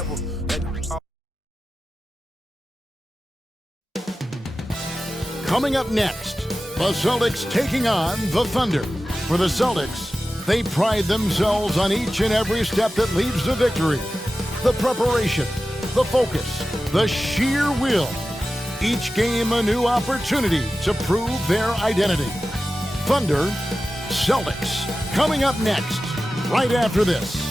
level. Coming up next, the Celtics taking on the Thunder. For the Celtics, they pride themselves on each and every step that leads to victory. The preparation, the focus, the sheer will. Each game a new opportunity to prove their identity. Thunder, Celtics, coming up next, right after this.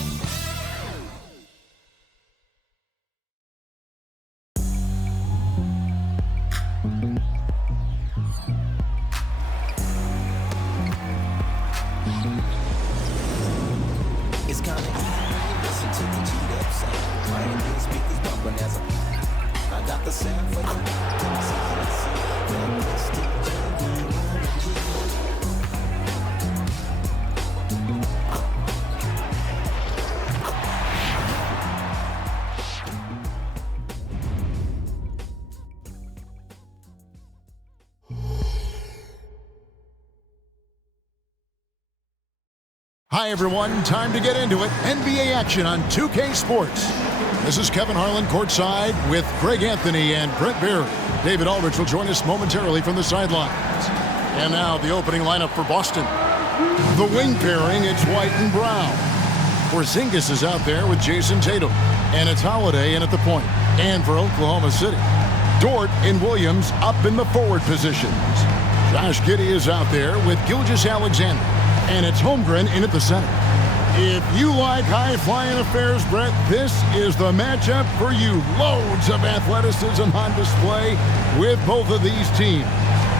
It's kinda easy. Listen to the G-Dep sound. My Indian speakers bumping as I got the sound for Hi everyone, time to get into it. NBA action on 2K Sports. This is Kevin Harlan courtside with Greg Anthony and Brent Berry. David Aldridge will join us momentarily from the sidelines. And now the opening lineup for Boston. The wing pairing, it's White and Brown. Porzingis is out there with Jason Tatum. And it's Holiday in at the point. And for Oklahoma City, Dort and Williams up in the forward positions. Josh Giddey is out there with Gilgeous-Alexander. And it's Holmgren in at the center. If you like high-flying affairs, Brett, this is the matchup for you. Loads of athleticism on display with both of these teams.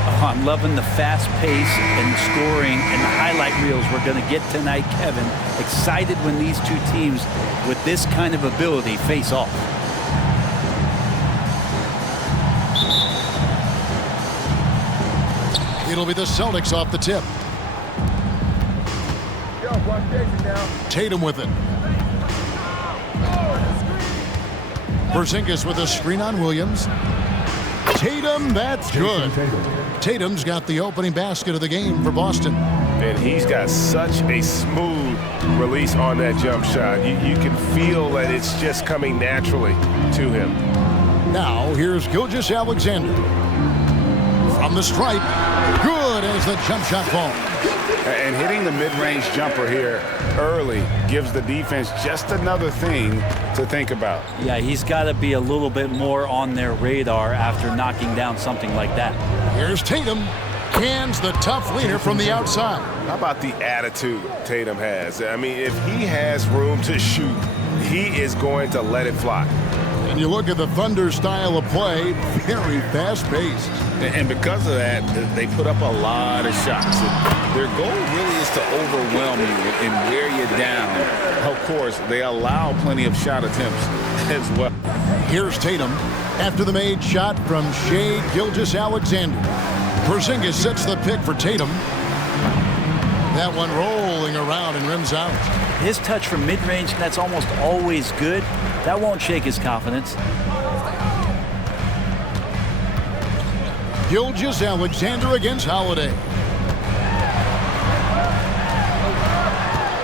Oh, I'm loving the fast pace and the scoring and the highlight reels we're going to get tonight, Kevin. Excited when these two teams with this kind of ability face off. It'll be the Celtics off the tip. Tatum with it. Porzingis with a screen on Williams. Tatum, that's good. Tatum's got the opening basket of the game for Boston. And he's got such a smooth release on that jump shot. You can feel that it's just coming naturally to him. Now, here's Gilgeous-Alexander. From the stripe, good as the jump shot falls. And hitting the mid-range jumper here early gives the defense just another thing to think about. Yeah, he's got to be a little bit more on their radar after knocking down something like that. Here's Tatum. Cans the tough leader from the outside. How about the attitude Tatum has? I mean, if he has room to shoot, he is going to let it fly. And you look at the Thunder style of play, very fast-paced. And because of that, they put up a lot of shots. Their goal really is to overwhelm you and wear you down. Of course, they allow plenty of shot attempts as well. Here's Tatum after the made shot from Shai Gilgeous-Alexander. Porzingis sets the pick for Tatum. That one rolling around and rims out. His touch from mid-range, that's almost always good. That won't shake his confidence. Gilgeous-Alexander against Holiday.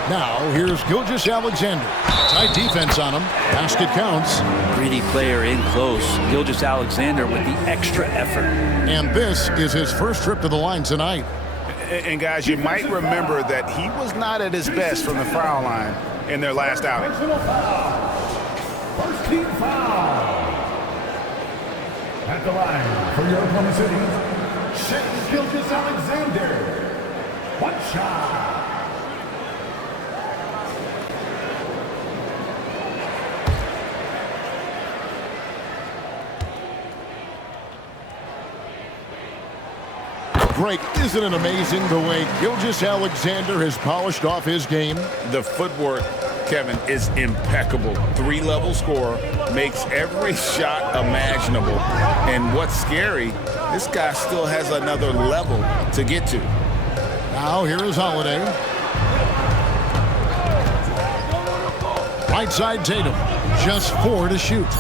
Now, here's Gilgeous-Alexander. Tight defense on him. Basket counts. Greedy player in close. Gilgeous-Alexander with the extra effort. And this is his first trip to the line tonight. And guys, you might remember that he was not at his best from the foul line in their last outing. First team foul. At the line for your opponent's city, Shai Gilgeous-Alexander. One shot. Greg, isn't it amazing the way Gilgeous-Alexander has polished off his game? The footwork, Kevin, is impeccable. Three-level scorer, makes every shot imaginable. And what's scary, this guy still has another level to get to. Now here is Holiday. Right side Tatum, just 4 to shoot.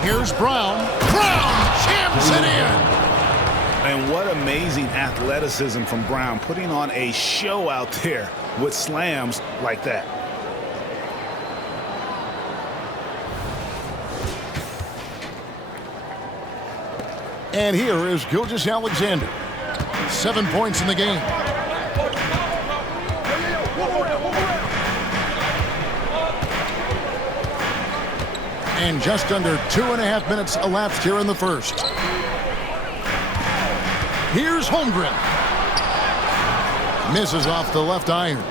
Here's Brown. Brown jams it in. And what amazing athleticism from Brown, putting on a show out there with slams like that. And here is Gilgeous Alexander. 7 points in the game. And just under 2.5 minutes elapsed here in the first. Here's Holmgren. Misses off the left iron.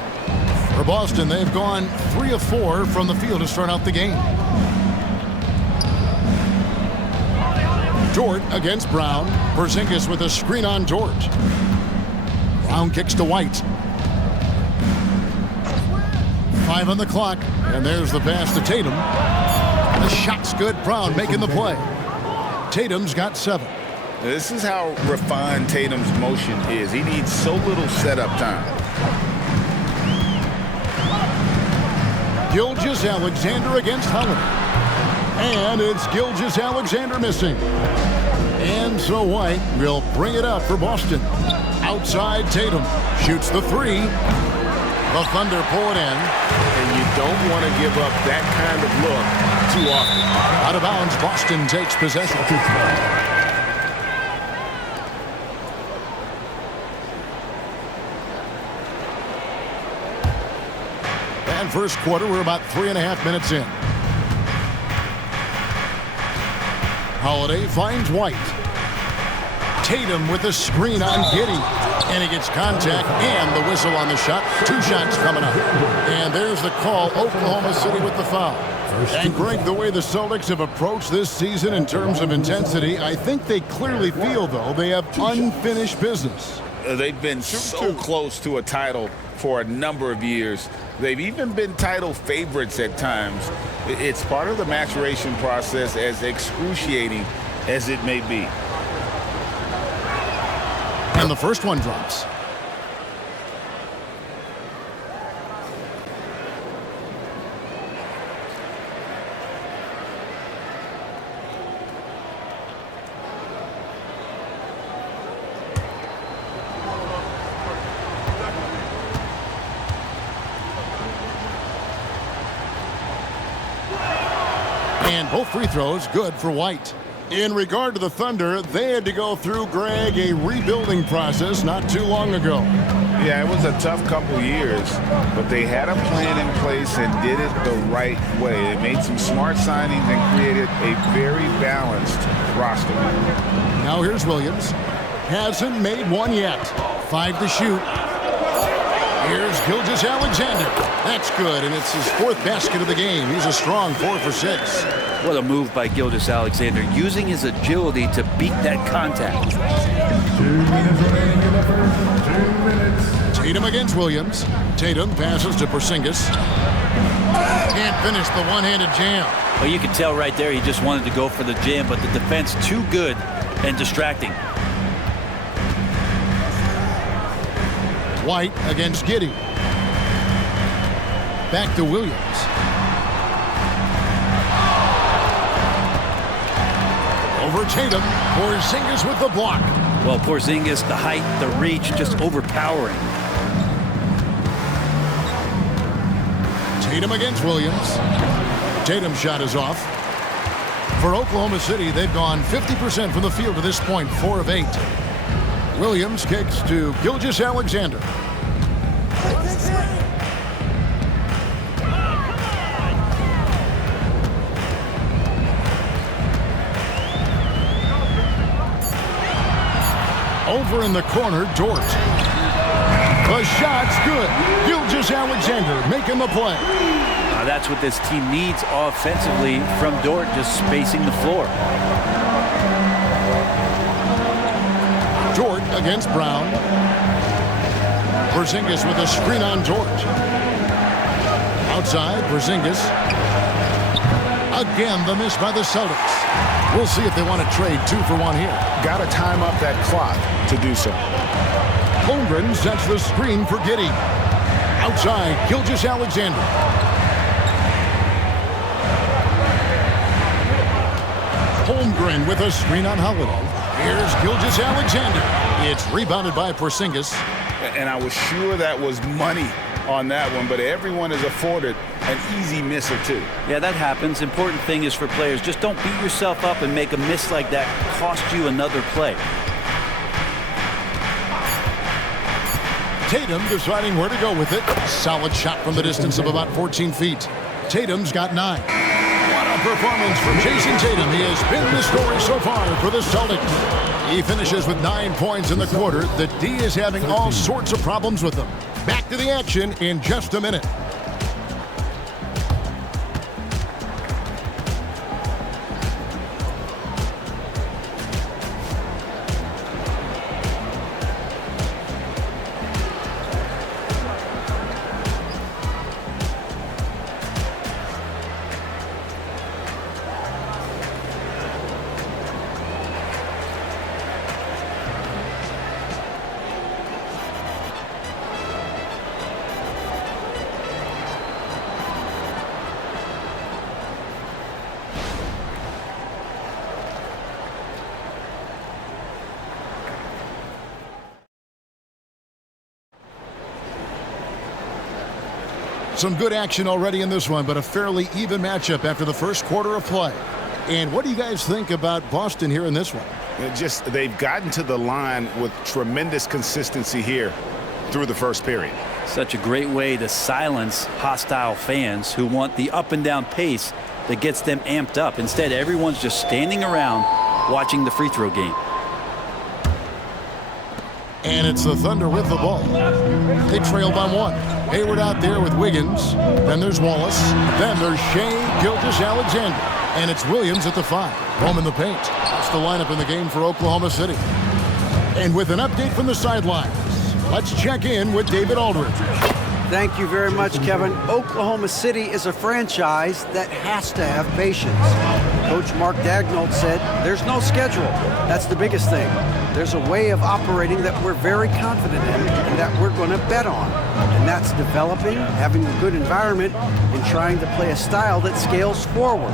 For Boston, they've gone 3 of 4 from the field to start out the game. Dort against Brown. Porzingis with a screen on Dort. Brown kicks to White. 5 on the clock, and there's the pass to Tatum. The shot's good. Brown making the play. Tatum's got 7. This is how refined Tatum's motion is. He needs so little setup time. Gilgeous Alexander against Holiday. And it's Gilgeous Alexander missing. And so White will bring it up for Boston. Outside, Tatum shoots the 3. The Thunder pull it in. And you don't want to give up that kind of look too often. Out of bounds, Boston takes possession. And first quarter, we're about 3.5 minutes in. Holiday finds White. Tatum with a screen on Giddey. And he gets contact and the whistle on the shot. 2 shots coming up. And there's the call. Oklahoma City with the foul. And Greg, the way the Celtics have approached this season in terms of intensity, I think they clearly feel, though, they have unfinished business. They've been so close to a title for a number of years. They've even been title favorites at times. It's part of the maturation process, as excruciating as it may be. And the first one drops. And both free throws good for White. In regard to the Thunder, they had to go through, Greg, a rebuilding process not too long ago. Yeah, it was a tough couple years, but they had a plan in place and did it the right way. They made some smart signings and created a very balanced roster. Now here's Williams. Hasn't made one yet. 5 to shoot. Here's Gilgeous Alexander. That's good, and it's his 4th basket of the game. He's a strong 4 for 6. What a move by Gilgeous Alexander, using his agility to beat that contact. 2 minutes remaining in the first. 2 minutes. Tatum against Williams. Tatum passes to Porzingis. Can't finish the one-handed jam. Well, you can tell right there he just wanted to go for the jam, but the defense too good and distracting. White against Giddey. Back to Williams. Over Tatum. Porzingis with the block. Well, Porzingis, the height, the reach, just overpowering. Tatum against Williams. Tatum's shot is off. For Oklahoma City, they've gone 50% from the field to this point, 4 of 8. Williams kicks to Gilgeous Alexander. Over in the corner, Dort. The shot's good. Gilgeous Alexander making the play. That's what this team needs offensively from Dort, just spacing the floor. Dort against Brown. Porzingis with a screen on Dort. Outside, Porzingis. Again, the miss by the Celtics. We'll see if they want to trade 2 for 1 here. Got to time up that clock to do so. Holmgren sets the screen for Giddey. Outside, Gilgeous Alexander. Holmgren with a screen on Holiday. Here's Gilgeous Alexander. It's rebounded by Porzingis. And I was sure that was money on that one, but everyone is afforded an easy miss or two. Yeah, that happens. Important thing is for players, just don't beat yourself up and make a miss like that cost you another play. Tatum deciding where to go with it. Solid shot from the distance of about 14 feet. Tatum's got 9. What a performance from Jason Tatum. He has been the story so far for the Celtics. He finishes with 9 points in the quarter. The D is having all sorts of problems with him. Back to the action in just a minute. Some good action already in this one, but a fairly even matchup after the first quarter of play. And what do you guys think about Boston here in this one? They've gotten to the line with tremendous consistency here through the first period. Such a great way to silence hostile fans who want the up and down pace that gets them amped up. Instead, everyone's just standing around watching the free throw game. And it's the Thunder with the ball. They trail by 1. Hayward out there with Wiggins. Then there's Wallace. Then there's Shai Gilgeous-Alexander. And it's Williams at the 5. Home in the paint. That's the lineup in the game for Oklahoma City. And with an update from the sidelines, let's check in with David Aldridge. Thank you very much, Kevin. Oklahoma City is a franchise that has to have patience. Coach Mark Daigneault said there's no schedule. That's the biggest thing. There's a way of operating that we're very confident in and that we're going to bet on. And that's developing, having a good environment, and trying to play a style that scales forward.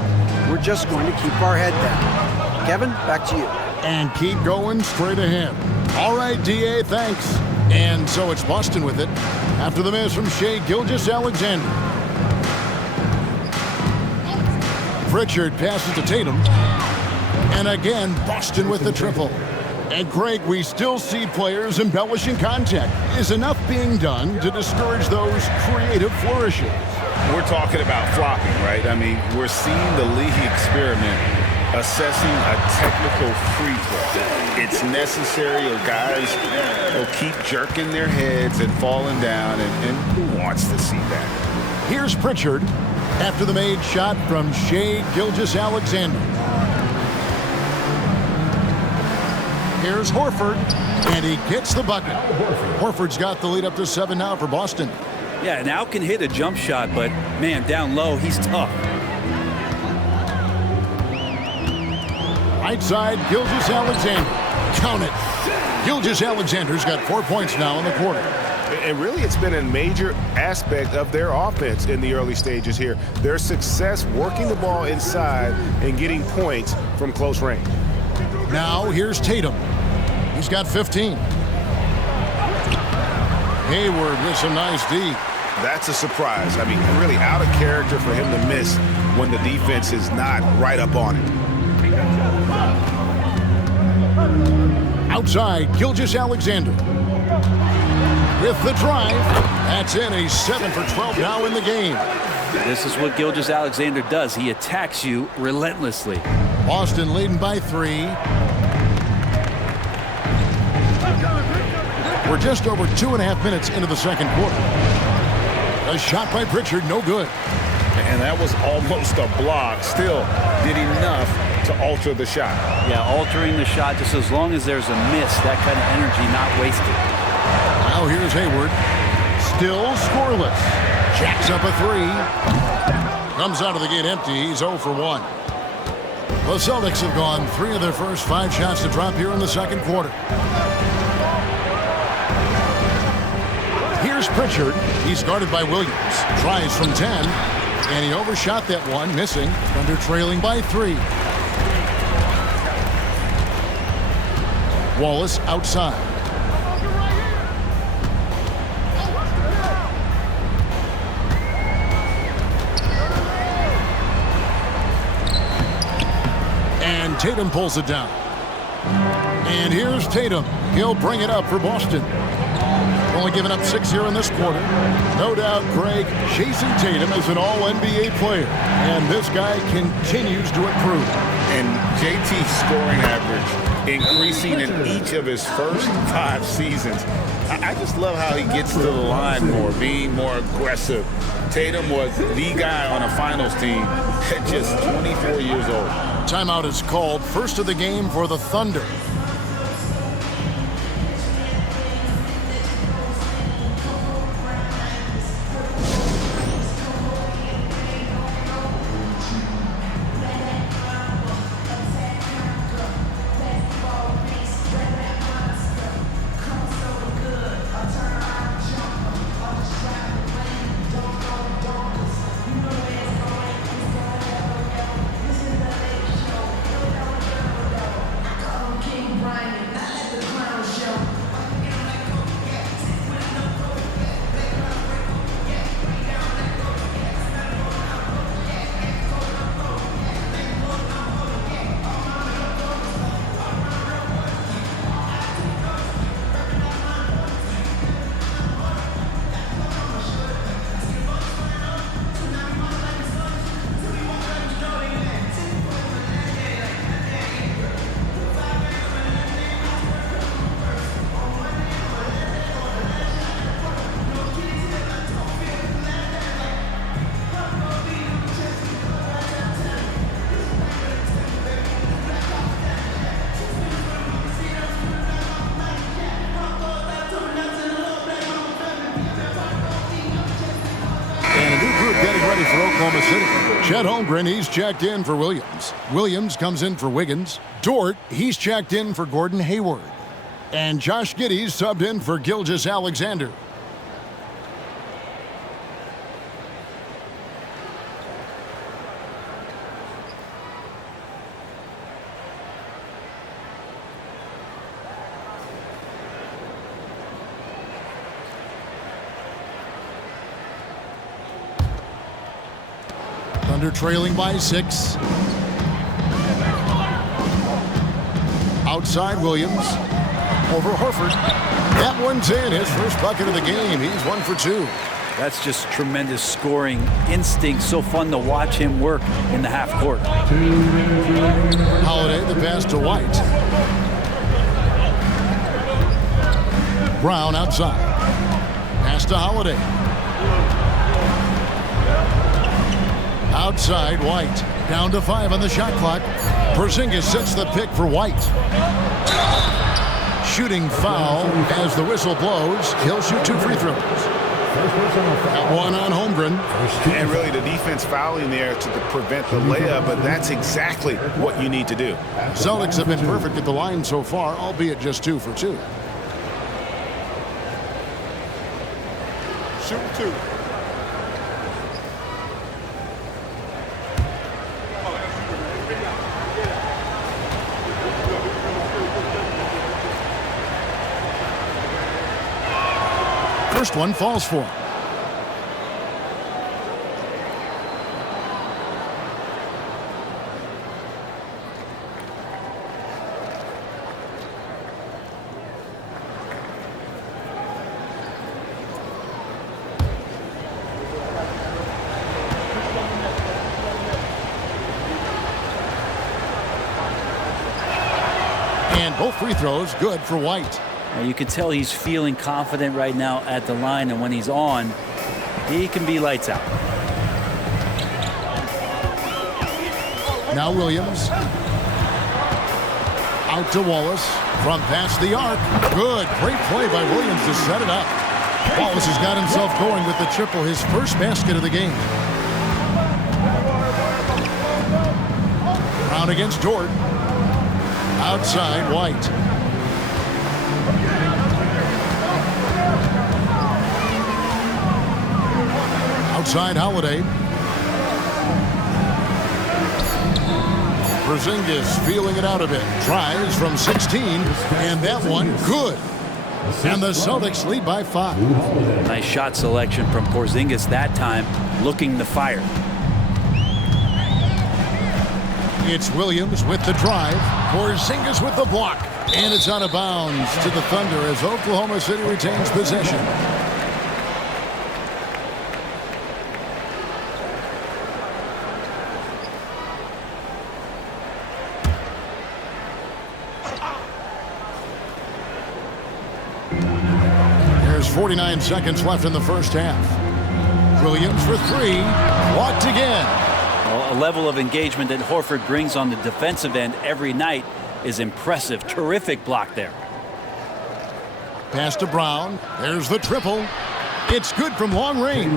We're just going to keep our head down. Kevin, back to you. And keep going straight ahead. All right, D.A., thanks. And so it's Boston with it after the miss from Shai Gilgeous-Alexander. Pritchard passes to Tatum. And again, Boston with the triple. And Greg, we still see players embellishing contact. Is enough being done to discourage those creative flourishes? We're talking about flopping, right? I mean, we're seeing the league experiment assessing a technical free throw. It's necessary, or guys will keep jerking their heads and falling down, and who wants to see that? Here's Pritchard after the made shot from Shai Gilgeous-Alexander. Here's Horford, and he gets the bucket. Horford's got the lead up to 7 now for Boston. Yeah, now can hit a jump shot, but man, down low, he's tough. Right side, Gilgeous-Alexander. Count it. Gilgeous-Alexander's got 4 points now in the quarter. And really, it's been a major aspect of their offense in the early stages here. Their success working the ball inside and getting points from close range. Now, here's Tatum. He's got 15. Hayward with some nice D. That's a surprise. I mean, really out of character for him to miss when the defense is not right up on it. Outside, Gilgeous-Alexander. With the drive, that's in. He's 7 for 12 now in the game. This is what Gilgeous-Alexander does. He attacks you relentlessly. Boston leading by 3. We're just over 2.5 minutes into the second quarter. A shot by Pritchard, no good. And that was almost a block. Still did enough to alter the shot. Yeah, altering the shot, just as long as there's a miss, that kind of energy not wasted. Now here's Hayward. Still scoreless. Jacks up a 3. Comes out of the gate empty. He's 0 for 1. The Celtics have gone 3 of their first 5 shots to drop here in the second quarter. Here's Pritchard. He's guarded by Williams. Tries from 10. And he overshot that one, missing. Thunder trailing by 3. Wallace outside. And Tatum pulls it down. And here's Tatum. He'll bring it up for Boston. Only giving up 6 here in this quarter. No doubt, Greg, Jason Tatum is an all-NBA player. And this guy continues to improve. And JT's scoring average increasing in each of his first 5 seasons. I just love how he gets to the line more, being more aggressive. Tatum was the guy on a finals team at just 24 years old. Timeout is called. First of the game for the Thunder. For Oklahoma City. Chet Holmgren, he's checked in for Williams. Williams comes in for Wiggins. Dort, he's checked in for Gordon Hayward. And Josh Giddey's subbed in for Gilgeous-Alexander. Thunder trailing by 6. Outside Williams. Over Horford. That one's in. His first bucket of the game. He's 1 for 2. That's just tremendous scoring instinct. So fun to watch him work in the half court. Holiday, the pass to White. Brown outside. Pass to Holiday. Outside, White. Down to 5 on the shot clock. Porzingis sets the pick for White. Shooting foul as the whistle blows. He'll shoot 2 free throws. Got one on Holmgren. And really the defense fouling there to prevent the layup, but that's exactly what you need to do. Celtics have been perfect at the line so far, albeit just 2 for 2. Shoot 2. First one falls for him. And both free throws good for White. You can tell he's feeling confident right now at the line, and when he's on, he can be lights out. Now Williams. Out to Wallace. From past the arc. Good. Great play by Williams to set it up. Wallace has got himself going with the triple, his first basket of the game. Brown against Dort. Outside, White. Outside Holiday. Porzingis feeling it out a bit. Tries from 16, and that one good. And the Celtics lead by 5. Nice shot selection from Porzingis that time, looking to fire. It's Williams with the drive. Porzingis with the block. And it's out of bounds to the Thunder as Oklahoma City retains possession. There's 49 seconds left in the first half. Williams for three. Blocked again. Well, a level of engagement that Horford brings on the defensive end every night is impressive. Terrific block there. Pass to Brown. There's the triple. It's good from long range.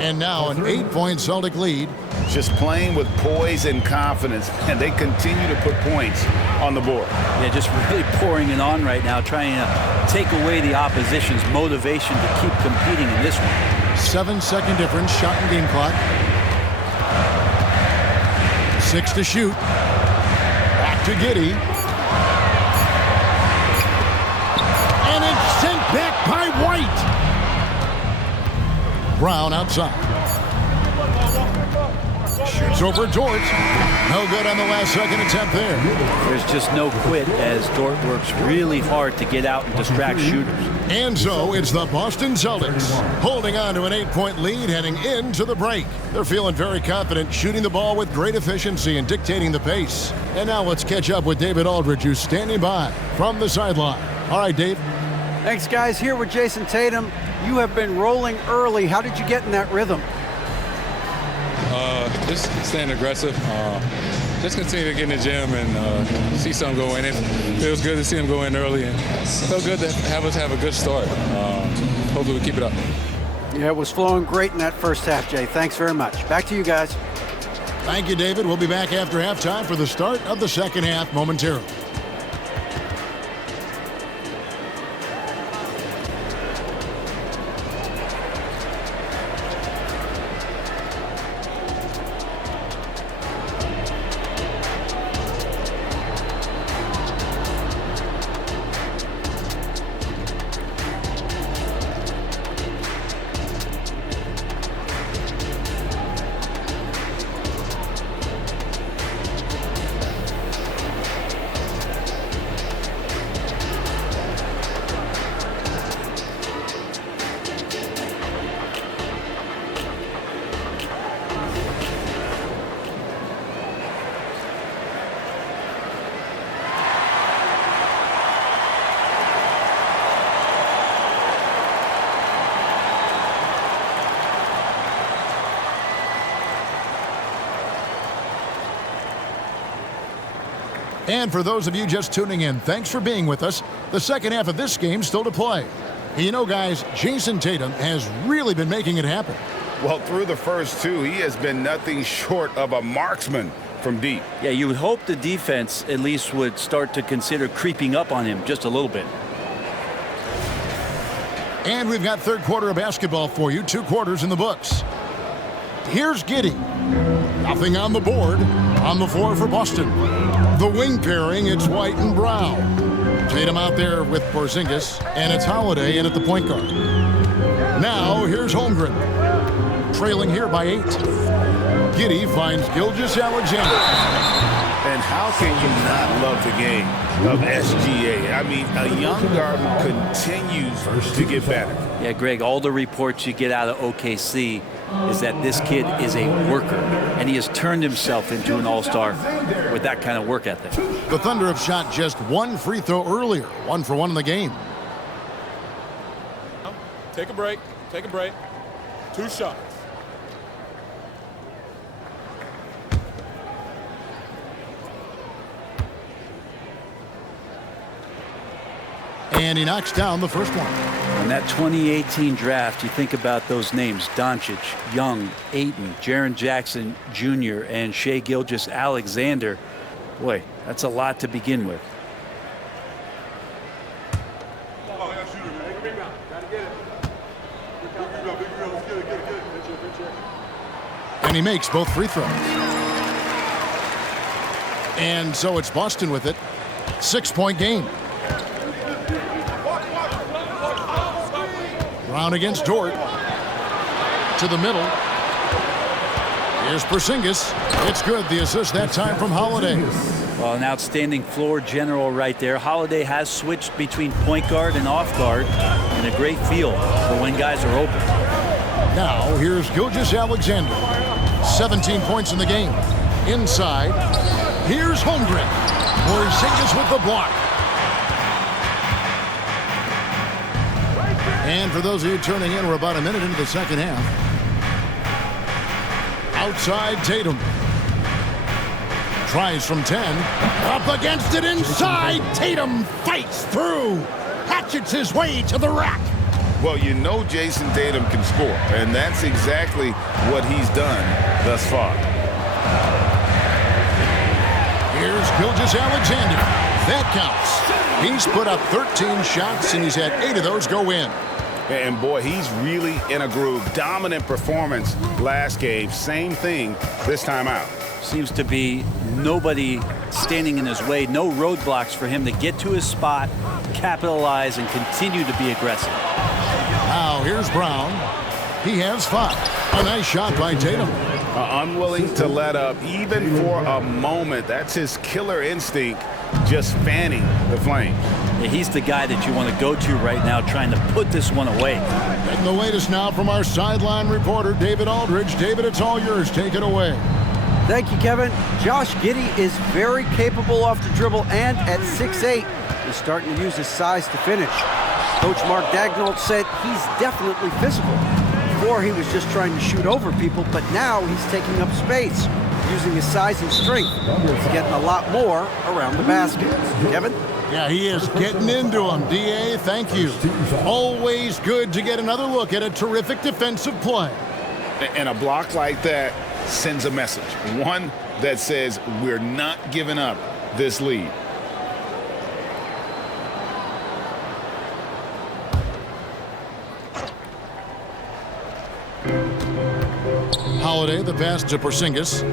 And now an 8-point Celtic lead. Just playing with poise and confidence, and they continue to put points on the board. Yeah, just really pouring it on right now, trying to take away the opposition's motivation to keep competing in this one. 7-second difference, shot and game clock. 6 to shoot. Back to Giddey. And it's sent back by White. Brown outside. Shoots over Dort. No good on the last second attempt there. There's just no quit as Dort works really hard to get out and distract shooters. And so it's the Boston Celtics holding on to an 8-point lead heading into the break. They're feeling very confident, shooting the ball with great efficiency and dictating the pace. And now let's catch up with David Aldridge, who's standing by from the sideline. All right, Dave. Thanks, guys. Here with Jason Tatum. You have been rolling early. How did you get in that rhythm? Just staying aggressive. Just continue to get in the gym and see something go in. It feels good to see him go in early, and it felt good to have us have a good start. Hopefully we keep it up. Yeah, it was flowing great in that first half, Jay. Thanks very much. Back to you guys. Thank you, David. We'll be back after halftime for the start of the second half momentarily. And for those of you just tuning in, thanks for being with us. The second half of this game still to play. You know, guys, Jason Tatum has really been making it happen. Well, through the first two, he has been nothing short of a marksman from deep. Yeah, you would hope the defense at least would start to consider creeping up on him just a little bit. And we've got third quarter of basketball for you, 2 quarters in the books. Here's Giddey. Nothing on the board. On the floor for Boston. The wing pairing, it's White and Brown. Tatum out there with Porzingis, and it's Holiday in at the point guard. Now, here's Holmgren. Trailing here by 8. Giddey finds Gilgeous-Alexander. And how can you not love the game of SGA? I mean, a young guard who continues to get better. Yeah, Greg, all the reports you get out of OKC is that this kid is a worker, and he has turned himself into an all-star with that kind of work ethic. The Thunder have shot just 1 free throw earlier, 1 for 1 in the game. Take a break. Take a break. 2 shots. And he knocks down the first one. In that 2018 draft, you think about those names: Doncic, Young, Ayton, Jaren Jackson Jr., and Shai Gilgeous-Alexander. Boy, that's a lot to begin with. And he makes both free throws. And so it's Boston with it. 6-point game. Brown against Dort. To the middle. Here's Porzingis. It's good. The assist that time from Holiday. Well, an outstanding floor general right there. Holiday has switched between point guard and off guard, and a great feel for when guys are open. Now, here's Gilgeous-Alexander. 17 points in the game. Inside, here's Holmgren. Porzingis with the block. And for those of you tuning in, we're about a minute into the second half. Outside, Tatum. Tries from 10. Up against it inside. Tatum fights through. Hatchets his way to the rack. Well, you know Jason Tatum can score, and that's exactly what he's done thus far. Here's Gilgeous-Alexander. That counts. He's put up 13 shots, and he's had 8 of those go in. And boy, he's really in a groove. Dominant performance last game. Same thing this time out. Seems to be nobody standing in his way. No roadblocks for him to get to his spot, capitalize, and continue to be aggressive. Now here's Brown. He has 5. A nice shot by Tatum. Unwilling to let up even for a moment. That's his killer instinct, just fanning the flames. Yeah, he's the guy that you want to go to right now, trying to put this one away. And the latest now from our sideline reporter, David Aldridge. David, it's all yours. Take it away. Thank you, Kevin. Josh Giddey is very capable off the dribble, and at 6'8", he's starting to use his size to finish. Coach Mark Daigneault said he's definitely physical. Before, he was just trying to shoot over people, but now he's taking up space, using his size and strength. He's getting a lot more around the basket. Kevin? Yeah, he is getting into him. D.A., thank you. Always good to get another look at a terrific defensive play. And a block like that sends a message. One that says we're not giving up this lead. Holiday, the pass to Porzingis.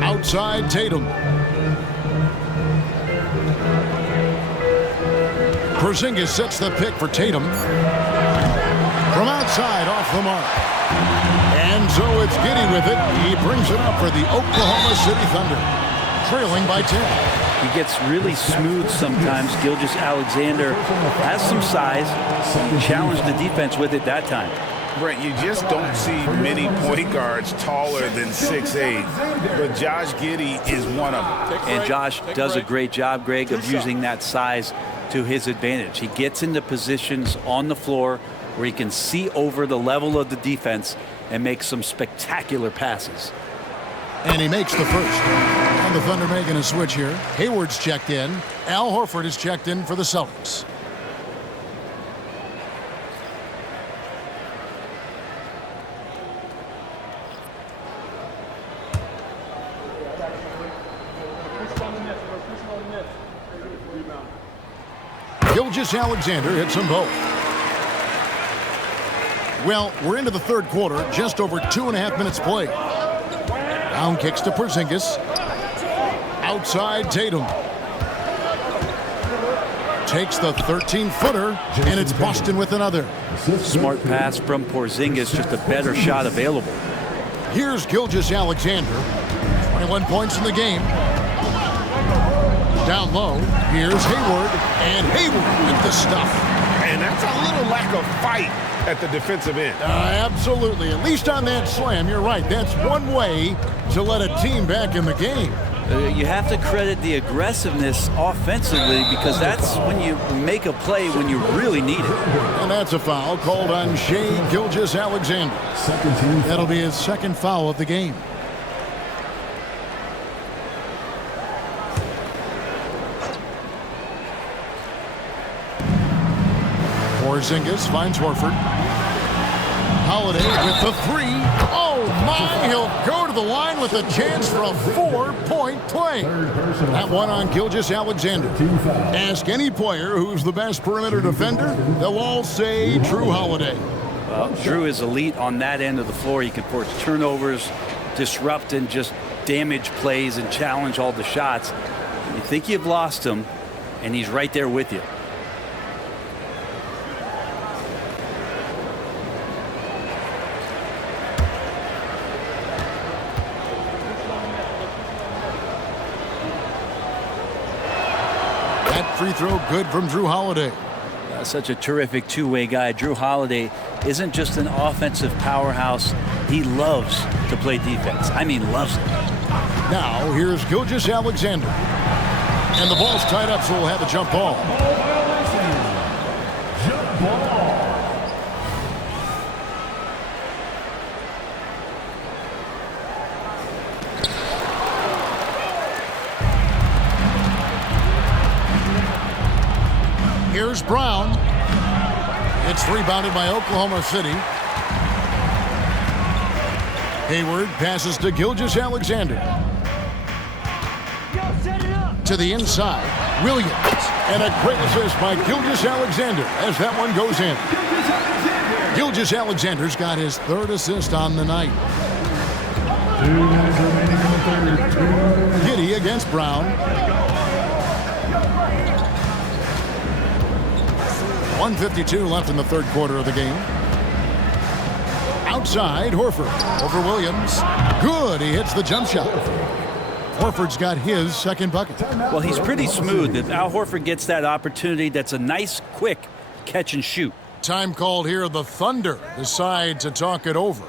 Outside, Tatum. Porzingis sets the pick for Tatum. From outside, off the mark. And so it's Giddey with it. He brings it up for the Oklahoma City Thunder, trailing by 10. He gets really smooth sometimes. Gilgeous-Alexander has some size. Challenged the defense with it that time. Brent, you just don't see many point guards taller than 6'8", but Josh Giddey is one of them. And Josh does a great job, Greg, of using that size to his advantage. He gets into positions on the floor where he can see over the level of the defense and make some spectacular passes. And he makes the first. And the Thunder making a switch here. Hayward's checked in. Al Horford is checked in for the Celtics. Gilgeous-Alexander hits them both. Well, we're into the third quarter, just over 2.5 minutes played. Down kicks to Porzingis. Outside, Tatum. Takes the 13-footer, and it's Boston with another. Smart pass from Porzingis, just a better shot available. Here's Gilgeous-Alexander. 21 points in the game. Down low, here's Hayward, and Hayward with the stuff. And that's a little lack of fight at the defensive end. Absolutely. At least on that slam, you're right. That's one way to let a team back in the game. You have to credit the aggressiveness offensively, because that's when you make a play when you really need it. And that's a foul called on Shai Gilgeous-Alexander. That'll be his second foul of the game. Porzingis finds Horford. Holiday with the 3. Oh my, he'll go to the line with a chance for a 4-point play. That one on Gilgeous-Alexander. Ask any player who's the best perimeter defender, they'll all say Drew Holiday. Well, Drew is elite on that end of the floor. He can force turnovers, disrupt and just damage plays and challenge all the shots. You think you've lost him, and he's right there with you. That free throw good from Drew Holiday. Such a terrific two-way guy. Drew Holiday isn't just an offensive powerhouse. He loves to play defense. I mean, loves it. Now, here's Gilgeous Alexander. And the ball's tied up, so we'll have a jump ball. Jump ball. Here's Brown. It's rebounded by Oklahoma City. Hayward passes to Gilgeous Alexander. To the inside, Williams. And a great assist by Gilgeous Alexander as that one goes in. Gilgeous Alexander's got his third assist on the night. 2 minutes remaining in the third. Giddey against Brown. 1:52 left in the third quarter of the game. Outside, Horford. Over Williams. Good. He hits the jump shot. Horford's got his second bucket. Well, he's pretty smooth. If Al Horford gets that opportunity, that's a nice, quick catch and shoot. Time called here. The Thunder decide to talk it over.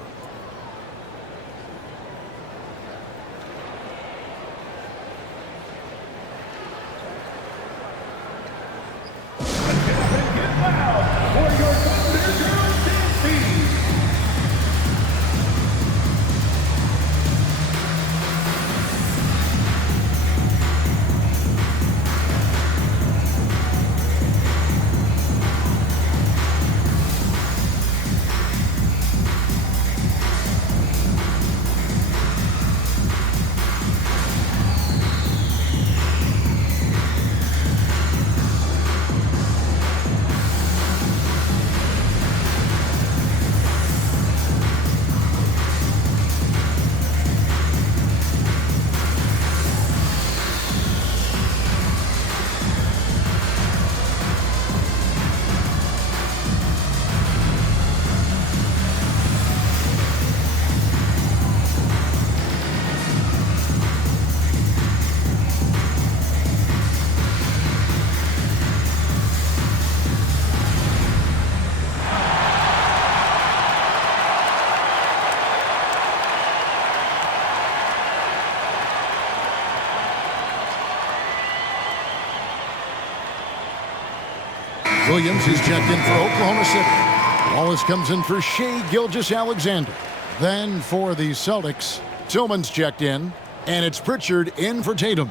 Williams is checked in for Oklahoma City. Wallace comes in for Shai Gilgeous-Alexander. Then for the Celtics, Tillman's checked in, and it's Pritchard in for Tatum.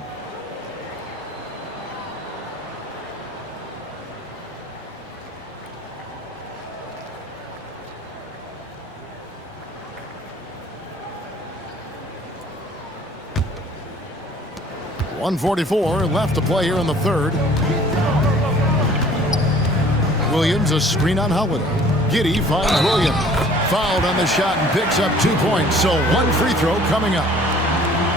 .144 left to play here in the third. Williams a screen on Holiday. Giddey finds Williams. Fouled on the shot and picks up 2 points. So one free throw coming up.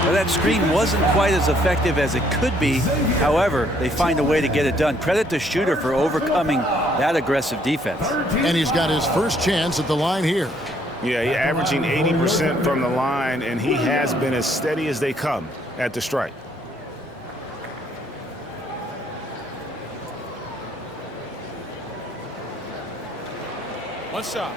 Well, that screen wasn't quite as effective as it could be. However, they find a way to get it done. Credit the shooter for overcoming that aggressive defense. And he's got his first chance at the line here. Yeah, he's averaging 80% from the line, and he has been as steady as they come at the strike. One shot.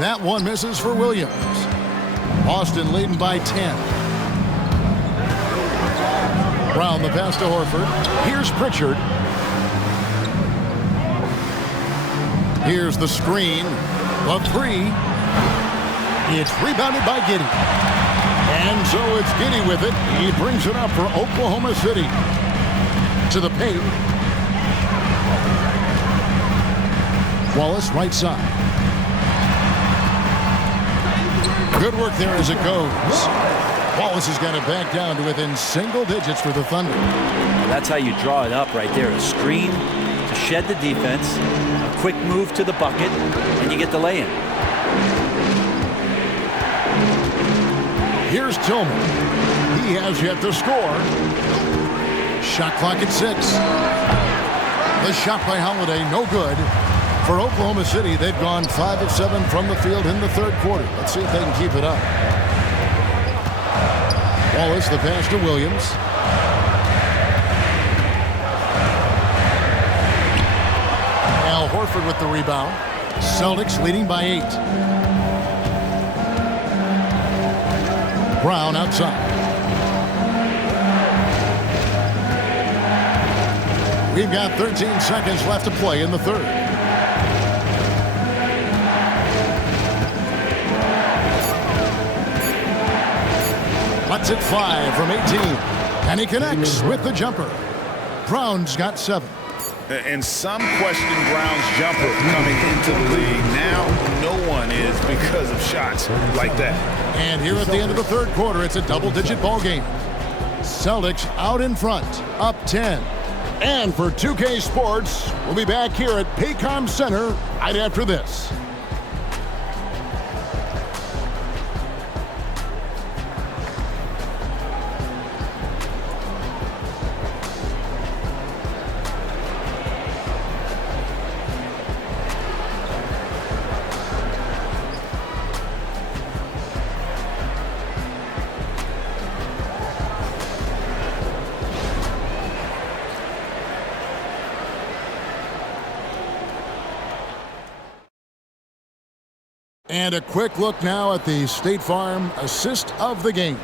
That one misses for Williams. Boston leading by 10. Brown the pass to Horford. Here's Pritchard. Here's the screen. The three. It's rebounded by Giddey. And so it's Giddey with it. He brings it up for Oklahoma City. To the paint. Wallace right side. Good work there as it goes. Wallace has got it back down to within single digits for the Thunder. That's how you draw it up right there. A screen to shed the defense, a quick move to the bucket, and you get the lay-in. Here's Tillman. He has yet to score. Shot clock at 6. The shot by Holiday, no good. For Oklahoma City, they've gone 5 of 7 from the field in the third quarter. Let's see if they can keep it up. Wallace, the pass to Williams. Al Horford with the rebound. Celtics leading by 8. Brown outside. We've got 13 seconds left to play in the third. Let's it fly from 18. And he connects with the jumper. Brown's got 7. And some question Brown's jumper coming into the league. Now no one is because of shots like that. And here at the end of the third quarter, it's a double-digit ball game. Celtics out in front, up 10. And for 2K Sports, we'll be back here at Paycom Center right after this. And a quick look now at the State Farm assist of the game.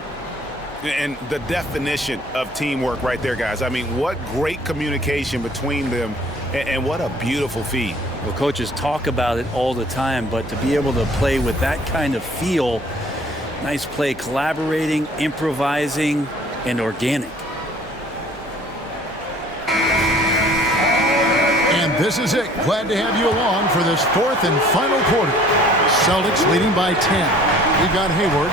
And the definition of teamwork right there, guys. I mean, what great communication between them, and what a beautiful feed. Well, coaches talk about it all the time, but to be able to play with that kind of feel, nice play, collaborating, improvising, and organic. And this is it. Glad to have you along for this fourth and final quarter. Celtics leading by 10. We've got Hayward.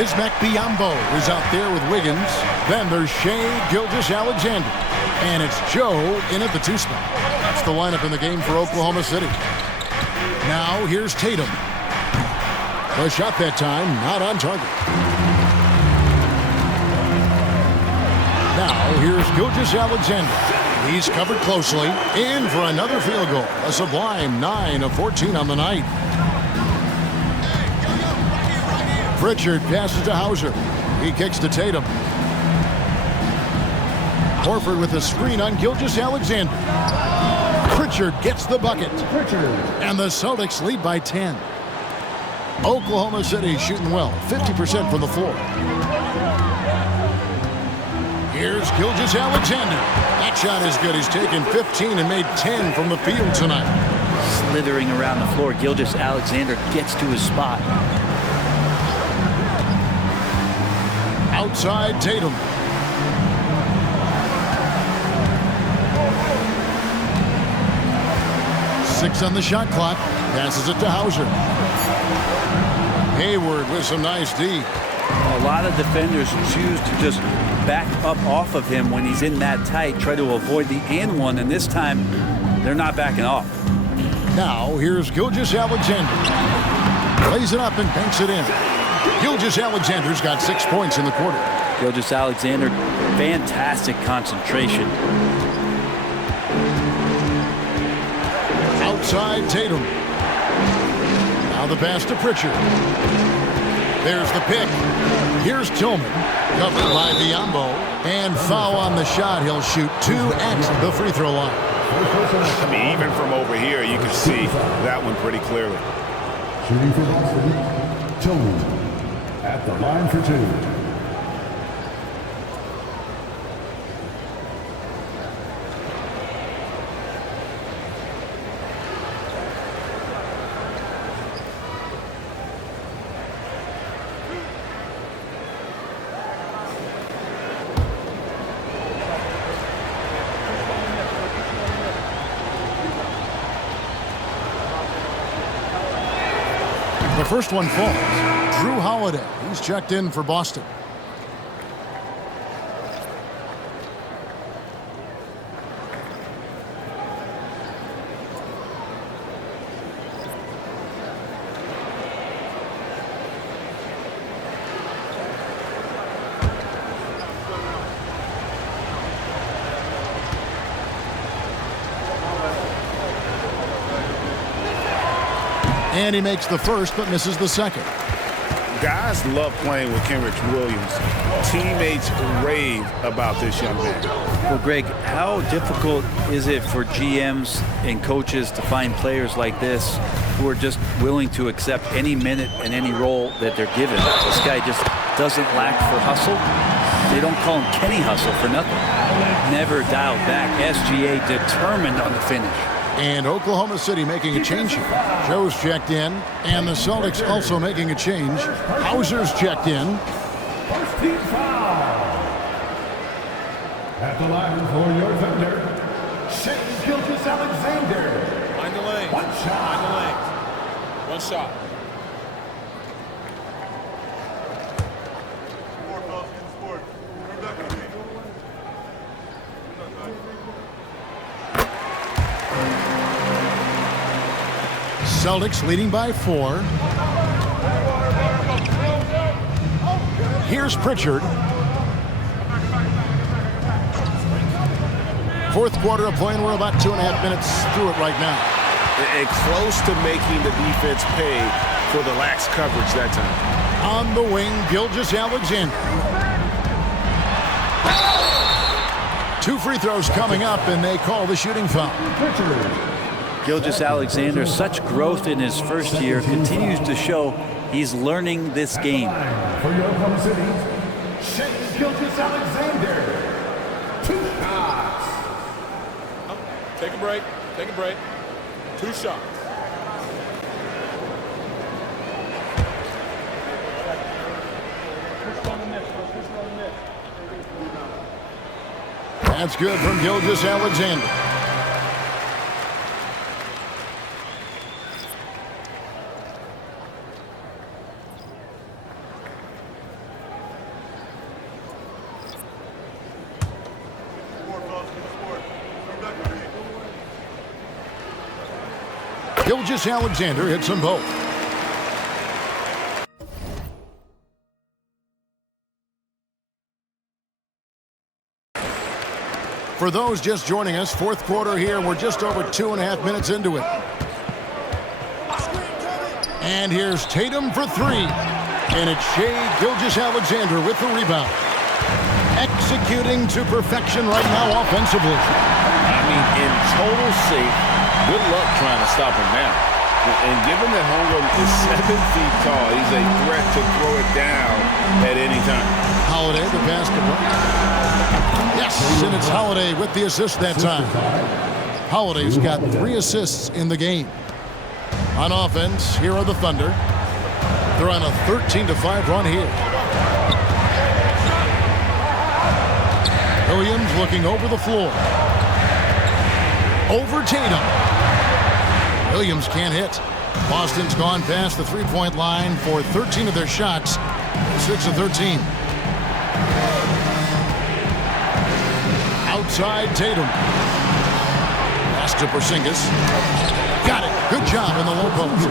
Bismack Biyombo is out there with Wiggins. Then there's Shea Gilgeous-Alexander. And it's Joe in at the 2 spot. That's the lineup in the game for Oklahoma City. Now here's Tatum. The shot that time, not on target. Now here's Gilgeous-Alexander. He's covered closely. In for another field goal. A sublime 9 of 14 on the night. Pritchard passes to Hauser. He kicks to Tatum. Horford with a screen on Gilgeous-Alexander. Pritchard gets the bucket. And the Celtics lead by 10. Oklahoma City shooting well, 50% from the floor. Here's Gilgeous-Alexander. That shot is good. He's taken 15 and made 10 from the field tonight. Slithering around the floor, Gilgeous-Alexander gets to his spot. Outside Tatum. Six on the shot clock. Passes it to Hauser. Hayward with some nice D. A lot of defenders choose to just back up off of him when he's in that tight, try to avoid the and one, and this time they're not backing off. Now here's Gilgeous-Alexander. Lays it up and banks it in. Gilgeous-Alexander's got 6 points in the quarter. Gilgeous-Alexander, fantastic concentration. Outside Tatum. Now the pass to Pritchard. There's the pick. Here's Tillman. Covered by Biyombo. And foul on the shot. He'll shoot 2 at the free throw line. I mean, even from over here, you can see that one pretty clearly. Shooting for Boston, Tillman at the line for 2. The first one falls. Drew Holiday. He's checked in for Boston. And he makes the first but misses the second. Guys love playing with Kenrich Williams. Teammates rave about this young man. Well, Greg, how difficult is it for GMs and coaches to find players like this who are just willing to accept any minute and any role that they're given? This guy just doesn't lack for hustle. They don't call him Kenny Hustle for nothing. Never dialed back. SGA determined on the finish. And Oklahoma City making a change here. Joe's checked in, and the Celtics also making a change. Hauser's checked in. First team foul. At the line for your thunder, Shea Gilgeous-Alexander. Find the lane. One shot. Find the lane. One shot. Celtics leading by 4. Here's Pritchard. Fourth quarter of play, and we're about 2.5 minutes through it right now. And close to making the defense pay for the lax coverage that time. On the wing, Gilgeous-Alexander. 2 free throws coming up, and they call the shooting foul. Gilgeous-Alexander, such growth in his first year, continues to show he's learning this game. For your Oklahoma City, Shea Gilgeous-Alexander. 2 shots. Take a break. Take a break. 2 shots. That's good from Gilgeous-Alexander. Gilgeous-Alexander hits them both. For those just joining us, fourth quarter here, we're just over 2.5 minutes into it. And here's Tatum for 3. And it's Shea Gilgeous-Alexander with the rebound. Executing to perfection right now offensively. I mean, in total safe. Good luck trying to stop him now. And given that Holmgren is 7 feet tall, he's a threat to throw it down at any time. Holiday, the basketball. Yes, and it's Holiday with the assist that time. Holiday's got 3 assists in the game. On offense, here are the Thunder. They're on a 13-5 run here. Williams looking over the floor. Over Tatum. Williams can't hit. Boston's gone past the three-point line for 13 of their shots. 6 of 13. Outside Tatum. Pass to Porzingis. Got it. Good job in the low post.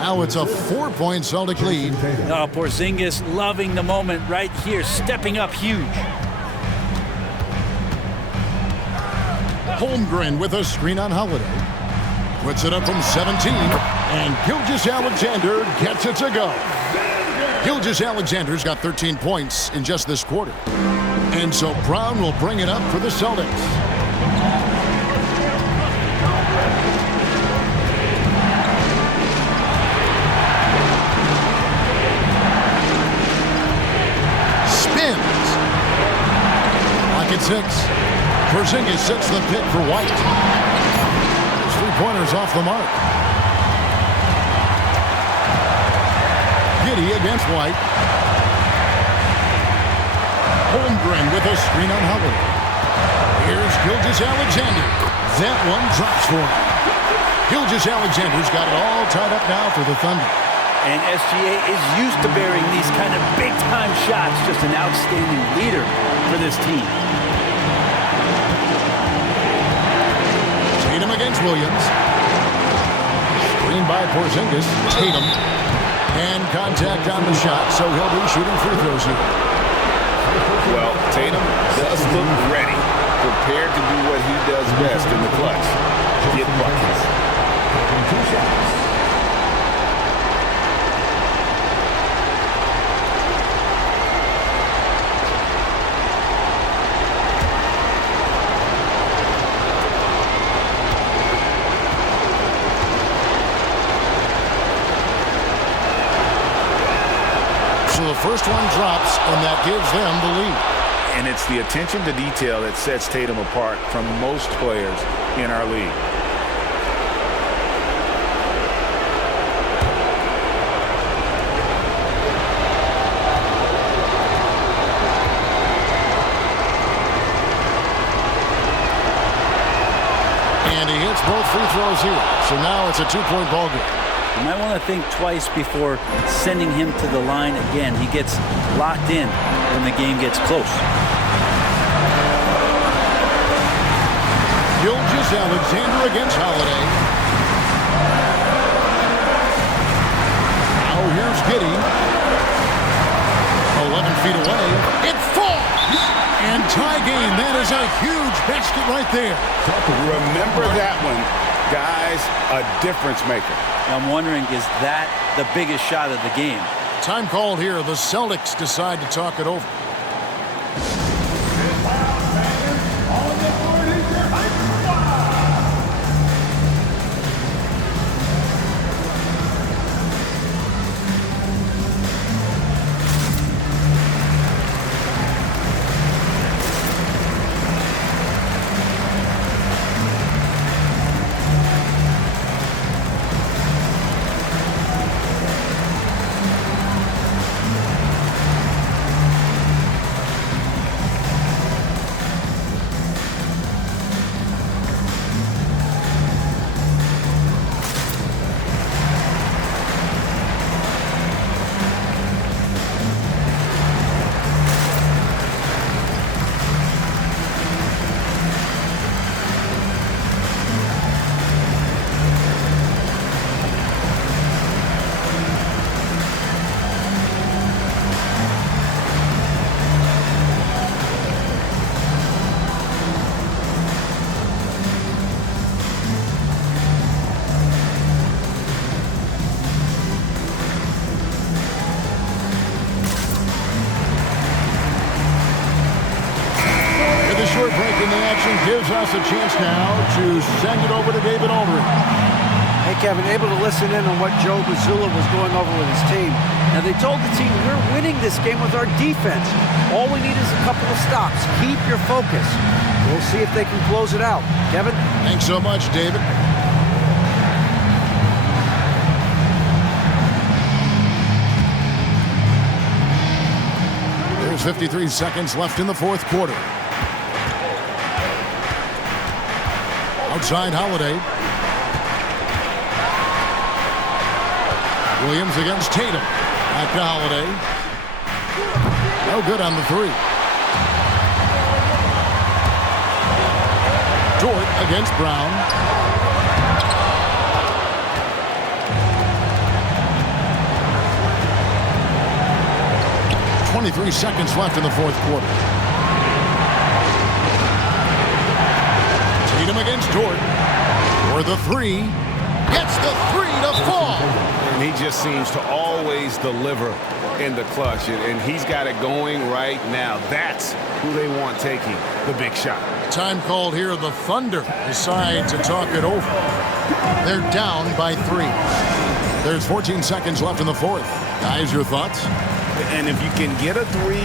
Now it's a 4-point Celtic lead. Oh, Porzingis loving the moment right here, stepping up huge. Holmgren with a screen on Holiday. Puts it up from 17. And Gilgeous-Alexander gets it to go. Gilgeous-Alexander's got 13 points in just this quarter. And so Brown will bring it up for the Celtics. Spins. Lock at 6. Porzingis sets the pick for White. His 3-pointers off the mark. Giddy against White. Holmgren with a screen on Howard. Here's Gilgeous-Alexander. That one drops for him. Gilgeous-Alexander's got it all tied up now for the Thunder. And SGA is used to bearing these kind of big-time shots. Just an outstanding leader for this team. Tatum against Williams. Screen by Porzingis. Tatum. And contact on the shot, so he'll be shooting free throws here. Well, Tatum does look ready, prepared to do what he does best in the clutch. Get buckets. first one drops, and that gives them the lead. And it's the attention to detail that sets Tatum apart from most players in our league. And he hits both free throws here. So now it's a two-point ball game. You might want to think twice before sending him to the line again. He gets locked in when the game gets close. Alexander against Holiday. Now here's Giddey. 11 feet away. It falls! And tie game. That is a huge basket right there. Remember that one. Guys, a difference maker. I'm wondering, is that the biggest shot of the game? Time called here. The Celtics decide to talk it over. Gives us a chance now to send it over to David Aldridge. Hey, Kevin, able to listen in on what Joe Mazzulla was going over with his team. Now, they told the team, we're winning this game with our defense. All we need is a couple of stops. Keep your focus. We'll see if they can close it out. Kevin? Thanks so much, David. There's 53 seconds left in the fourth quarter. Outside Holiday. Williams against Tatum. Back to Holiday. No good on the three. Dort against Brown. .23 seconds left in the fourth quarter. Tatum against Dort. For the three. Gets the three to fall. And he just seems to always deliver in the clutch. And he's got it going right now. That's who they want taking the big shot. Time called here. The Thunder decide to talk it over. They're down by 3. There's 14 seconds left in the fourth. Guys, your thoughts? And if you can get a 3,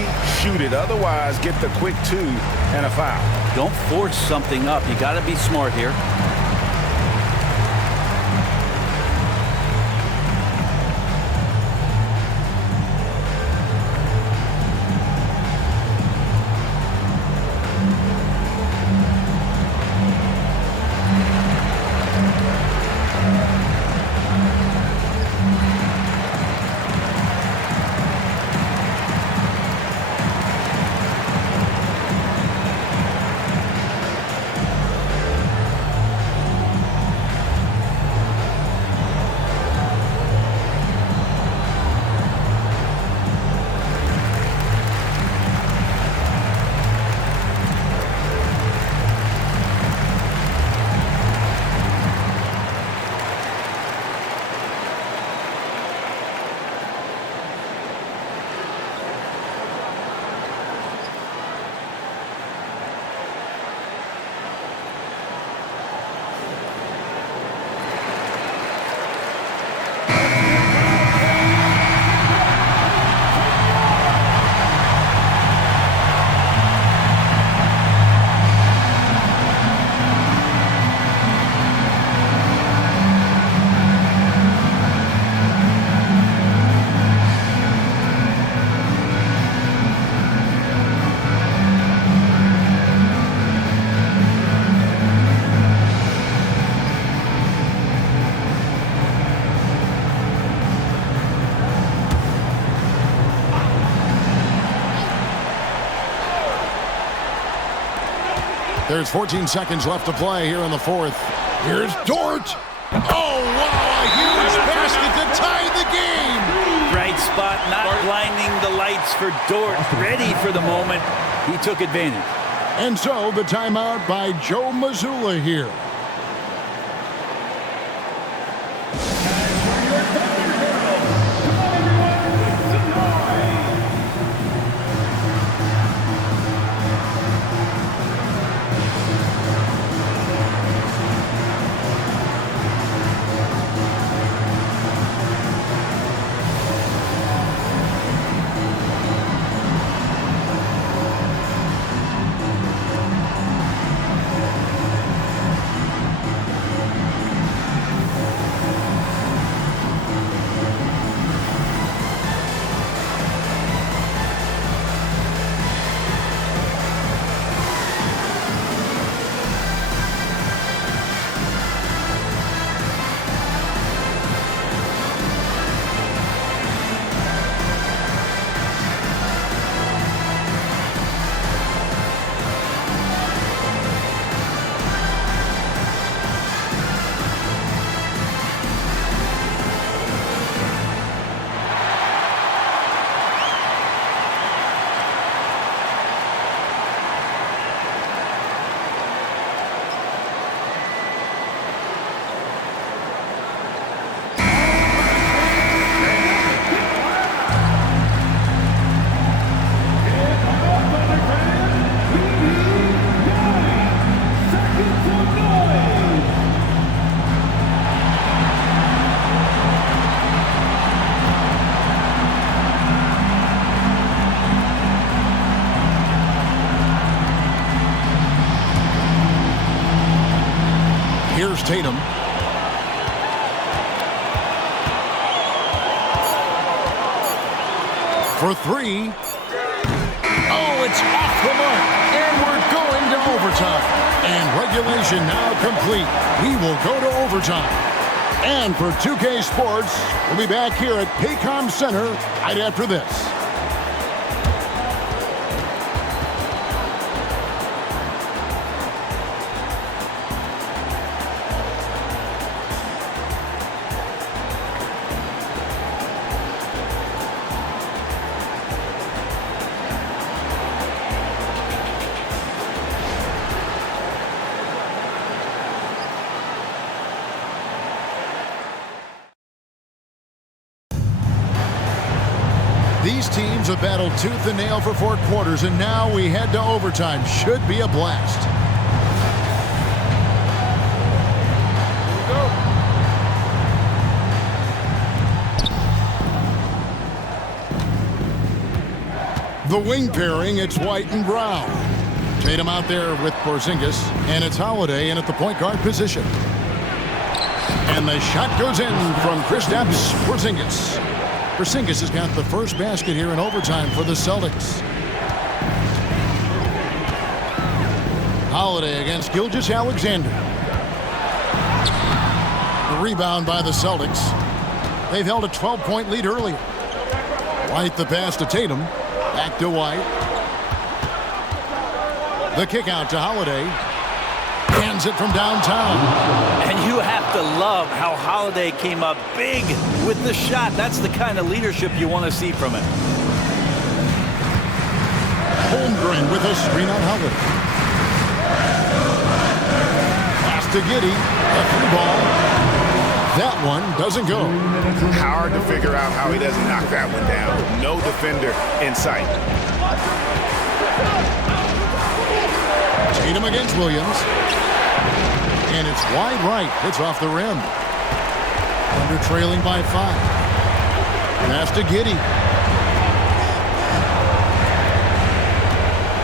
shoot it. Otherwise, get the quick 2 and a foul. Don't force something up. You got to be smart here. There's 14 seconds left to play here in the fourth. Here's Dort. Oh, wow, a huge basket to tie the game. Bright spot, not blinding the lights for Dort. Ready for the moment. He took advantage. And so the timeout by Joe Mazzulla here. Here's Tatum. For three. Oh, it's off the mark. And we're going to overtime. And regulation now complete. We will go to overtime. And for 2K Sports, we'll be back here at Paycom Center right after this. These teams have battled tooth and nail for 4 quarters, and now we head to overtime. Should be a blast. The wing pairing, it's White and Brown. Tatum out there with Porzingis, and it's Holiday in at the point guard position. And the shot goes in from Kristaps Porzingis. Porzingis has got the first basket here in overtime for the Celtics. Holiday against Gilgeous-Alexander. The rebound by the Celtics. They've held a 12-point lead earlier. White the pass to Tatum. Back to White. The kick out to Holiday. Hands it from downtown. And you have to love how Holiday came up big with the shot. That's the kind of leadership you want to see from him. Holmgren with a screen on Holiday. Pass to Giddey. A free ball. That one doesn't go. Hard to figure out how he doesn't knock that one down. No defender in sight. Tatum against Williams. And it's wide right. It's off the rim. Under trailing by 5. Pass to Giddey.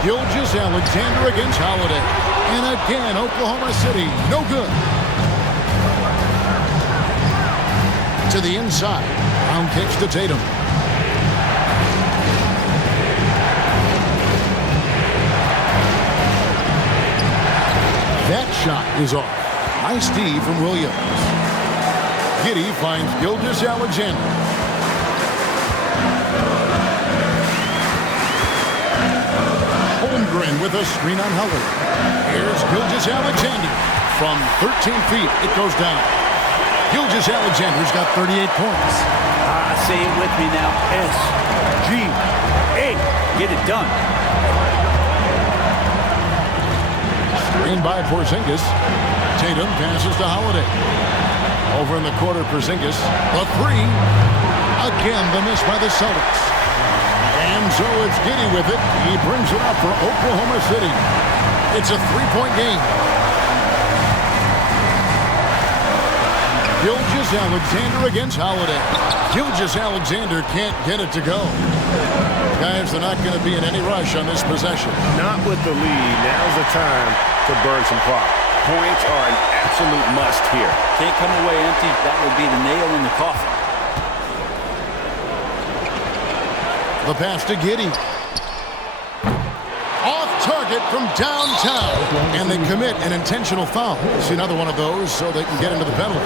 Gilgeous-Alexander against Holiday. And again, Oklahoma City, no good. To the inside. Brown kicks to Tatum. That shot is off. Nice D from Williams. Giddey finds Gilgeous-Alexander. Holmgren with a screen on Holiday. Here's Gilgeous-Alexander. From 13 feet, it goes down. Gilgeous-Alexander's got 38 points. Say it with me now. S-G-A. Get it done. Screen by Porzingis. Tatum passes to Holiday. Over in the corner, Porzingis. The three. Again, the miss by the Celtics. And so it's Giddey with it. He brings it up for Oklahoma City. It's a three-point game. Gilgeous-Alexander against Holiday. Gilgeous-Alexander can't get it to go. Guys, they're not going to be in any rush on this possession. Not with the lead. Now's the time to burn some clock. Points are an absolute must here. Can't come away empty. That would be the nail in the coffin. The pass to Giddey. Off target from downtown. And they commit an intentional foul. See another one of those so they can get into the penalty.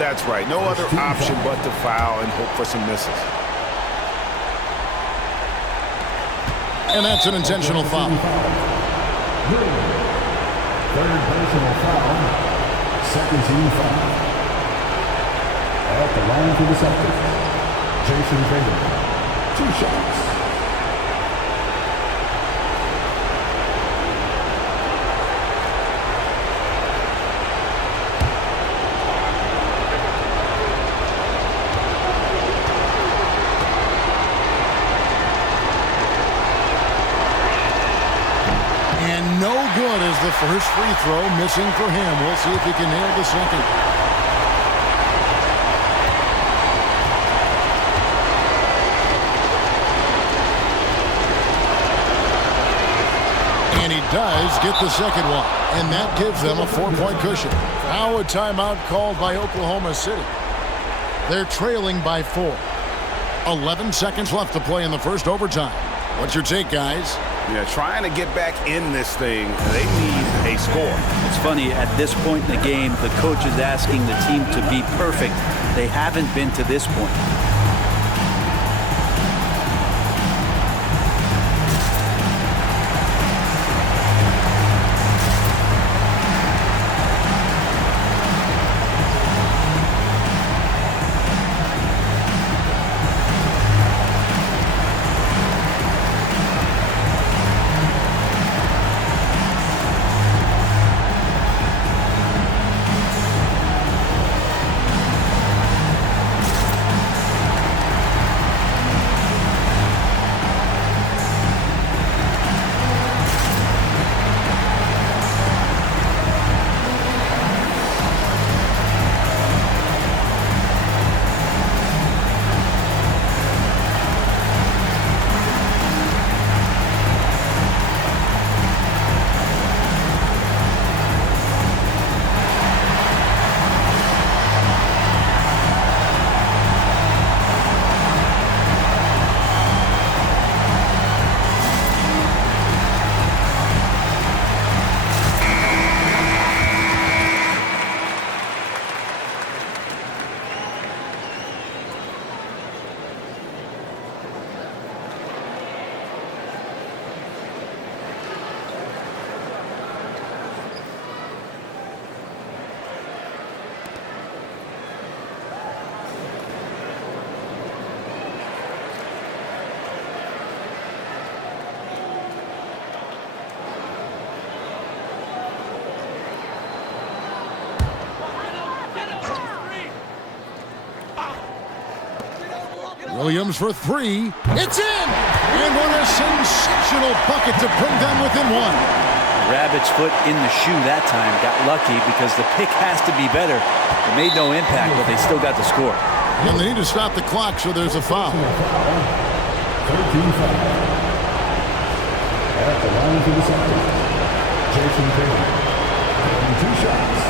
That's right. No other option but to foul and hope for some misses. And that's an intentional foul. Third personal foul. Second team foul. At the line for the Celtics, Jason Tatum. 2 shots. And no good as the first free throw missing for him. We'll see if he can nail the second. And he does get the second one. And that gives them a 4-point cushion. Now a timeout called by Oklahoma City. They're trailing by 4. 11 seconds left to play in the first overtime. What's your take, guys? Yeah, trying to get back in this thing, they need a score. It's funny, at this point in the game, the coach is asking the team to be perfect. They haven't been to this point. Williams for 3. It's in! And what a sensational bucket to bring them within 1. Rabbit's foot in the shoe that time. Got lucky because the pick has to be better. It made no impact, but they still got the score. And they need to stop the clock, so there's a foul. 13 foul. At the line for the Celtics, Jason Tatum. 2 shots.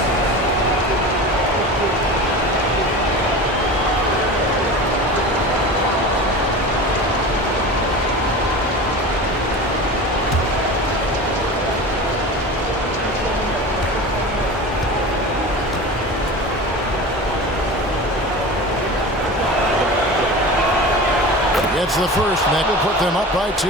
It's the first, and that will put them up by 2.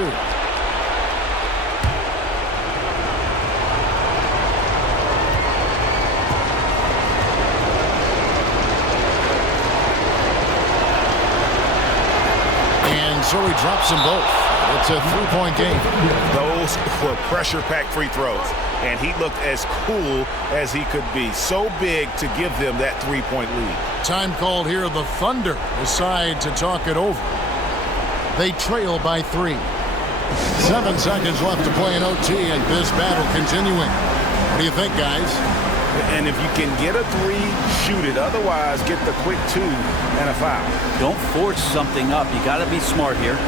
so he drops them both. It's a three-point game. Those were pressure-packed free throws, and he looked as cool as he could be. So big to give them that three-point lead. Time called here. The Thunder decide to talk it over. They trail by 3. 7 seconds left to play in OT, and this battle continuing. What do you think, guys? And if you can get a 3, shoot it. Otherwise, get the quick 2 and a foul. Don't force something up. You got to be smart here.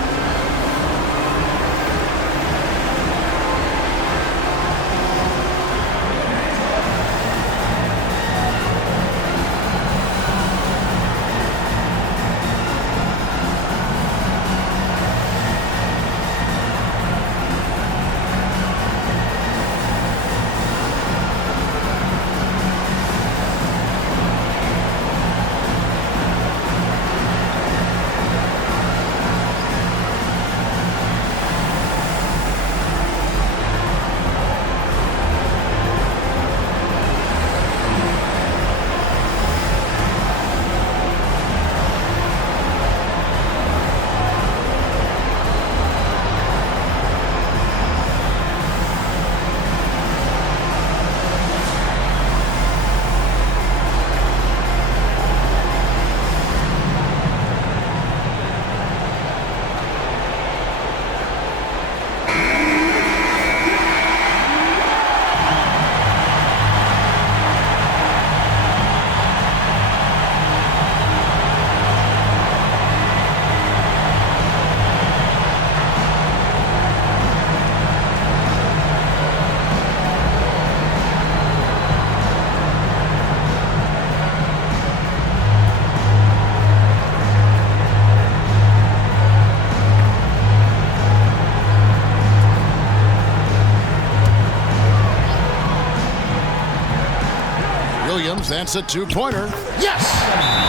Williams, that's a two-pointer. Yes!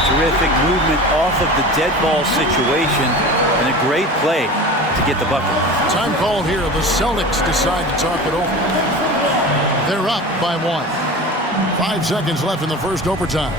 Terrific movement off of the dead ball situation and a great play to get the bucket. Time called here. The Celtics decide to talk it over. They're up by 1. 5 seconds left in the first overtime.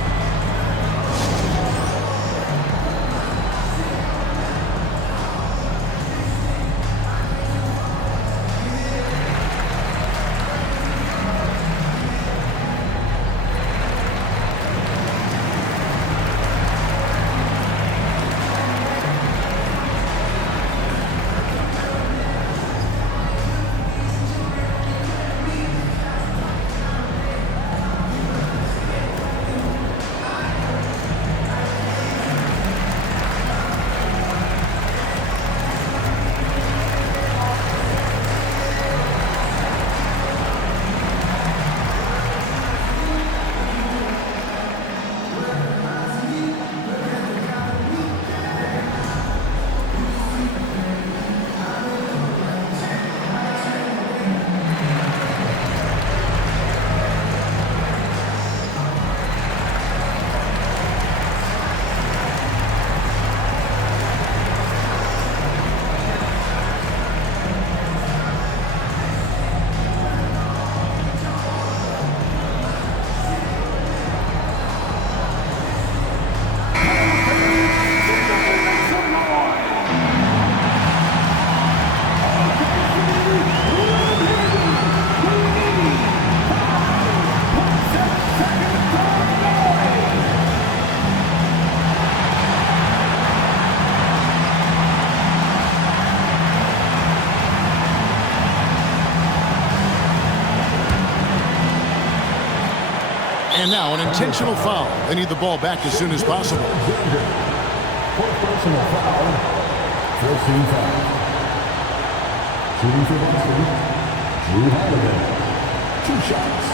And now an intentional foul. They need the ball back as soon as possible. Fourth personal foul. First team foul. Shooting for Boston, Drew Holiday. 2 shots.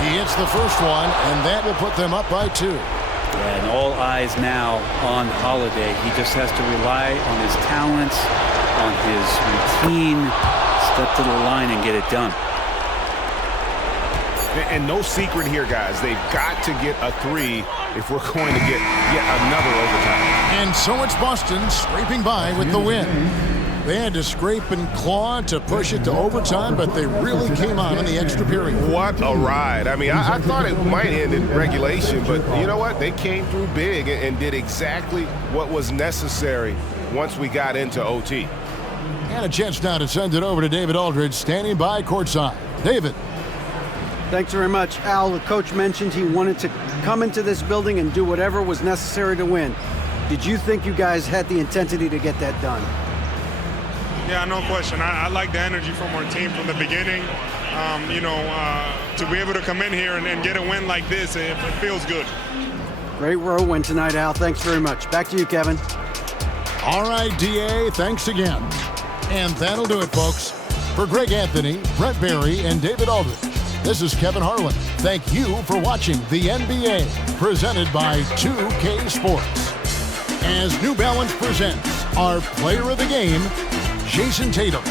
He hits the first one, and that will put them up by 2. And all eyes now on Holiday. He just has to rely on his talents, on his routine, step to the line and get it done. And no secret here, guys. They've got to get a 3 if we're going to get yet another overtime. And so it's Boston scraping by with the win. They had to scrape and claw to push it to overtime, but they really came on in the extra period. What a ride. I mean, I thought it might end in regulation, but you know what? They came through big and did exactly what was necessary once we got into OT. And a chance now to send it over to David Aldridge, standing by courtside. David. Thanks very much, Al. The coach mentioned he wanted to come into this building and do whatever was necessary to win. Did you think you guys had the intensity to get that done? Yeah, no question. I like the energy from our team from the beginning. To be able to come in here and get a win like this, it feels good. Great road win tonight, Al. Thanks very much. Back to you, Kevin. All right, DA, thanks again. And that'll do it, folks. For Greg Anthony, Brent Barry, and David Aldridge, this is Kevin Harlan. Thank you for watching the NBA, presented by 2K Sports. As New Balance presents our player of the game, Jason Tatum.